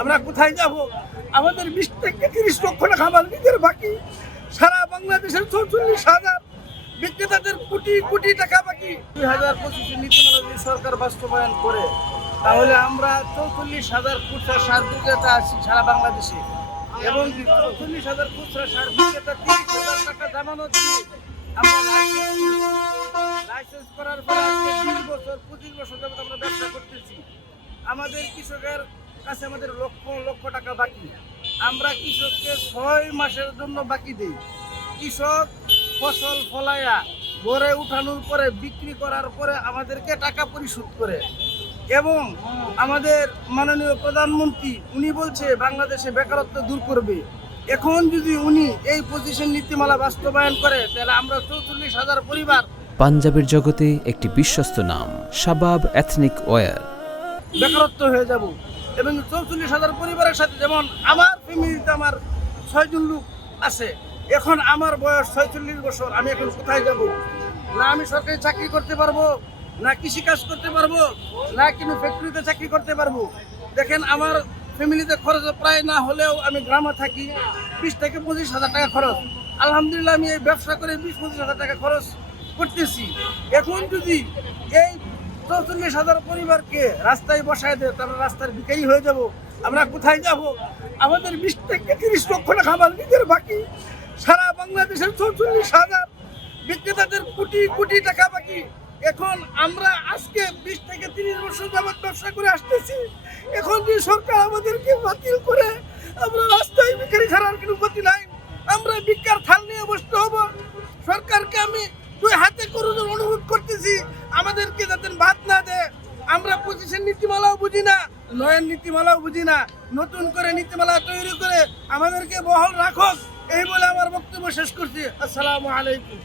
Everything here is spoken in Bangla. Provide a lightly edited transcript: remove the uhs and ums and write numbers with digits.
আমরা কোথায় যাব? আমাদের 20 থেকে 30 লক্ষ টাকা আমার নিজের বাকি, সারা বাংলাদেশের 44,000 বিক্রেতাদের কোটি কোটি টাকা বাকি। 2025 নীতিমালা যদি সরকার বাস্তবায়ন করে, তাহলে আমরা 44,000 খুচরা সার বিক্রেতা আছি সারা বাংলাদেশে, এবং 44,000 খুচরা সার বিক্রেতা 30,000 টাকা জামানত দিয়ে আমরা লাইসেন্স করার পর আজকে 20 বছর 25 বছর যাবত আমরা ব্যবসা করতেছি। আমাদের কৃষকের কাছে আমাদের লক্ষ লক্ষ টাকা বাকি। আমরা কৃষককে 6 মাসের জন্য বাকি দিই। কৃষক ফসল ফলাইয়া ঘরে উঠানোর পরে বিক্রি করার পরে আমাদেরকে টাকা পরিশোধ করে, এবং আমাদের মাননীয় প্রধানমন্ত্রী উনি বলছে বাংলাদেশে বেকারত্ব দূর করবে। এখন যদি উনি এই পজিশন নীতিমালা বাস্তবায়ন করে, তাহলে আমরা 44,000 পরিবার পাঞ্জাবের জগতে একটি বিশ্বস্ত নাম শাবাব এথনিক ওয়্যার। বেকারত্ব হয়ে যাব, এবং 44,000 পরিবারের সাথে, যেমন আমার ফ্যামিলিতে আমার 6 জন লোক আছে। এখন আমার বয়স 46 বছর, আমি এখন কোথায় যাব? না আমি সরকারি চাকরি করতে পারবো, না কৃষিকাজ করতে পারবো, না কিন্তু ফ্যাক্টরিতে চাকরি করতে পারবো। দেখেন আমার ফ্যামিলিতে খরচ প্রায় না হলেও, আমি গ্রামে থাকি, 20 থেকে 25,000 টাকা খরচ। আলহামদুলিল্লাহ আমি এই ব্যবসা করে 20-25,000 টাকা খরচ করতেছি। এখন যদি এই 44,000 পরিবারকে রাস্তায় বসায় দেয়, তাহলে রাস্তার ভিখারি হয়ে যাব। আমরা কোথায় যাব? আমাদের 20 থেকে 30 লক্ষ টাকা আমার নিজের বাকি, সারা বাংলাদেশের 44,000 বিক্রেতাদের কোটি কোটি টাকা বাকি। এখন আমরা আজকে 20 থেকে 30 বছর যাবত ব্যবসা করে আসতেছি। এখন যে সরকার আমাদেরকে বাতিল করে, আমরা রাস্তায় ভিখারি ছাড়ার কোনো গতি নাই। আমরা ভিক্ষার থাল নিয়ে বসতে হব। সরকারকে আমি 2 হাতে করুণার অনুরোধ করতেছি, আমাদেরকে যাতে ভাত না দেয়। আমরা পজিশন নীতিমালাও বুঝি না, নয়ন নীতিমালাও বুঝি না, নতুন করে নীতিমালা তৈরি করে আমাদেরকে বহাল রাখক, এই বলে আমার বক্তব্য শেষ করছি। আসসালামু আলাইকুম।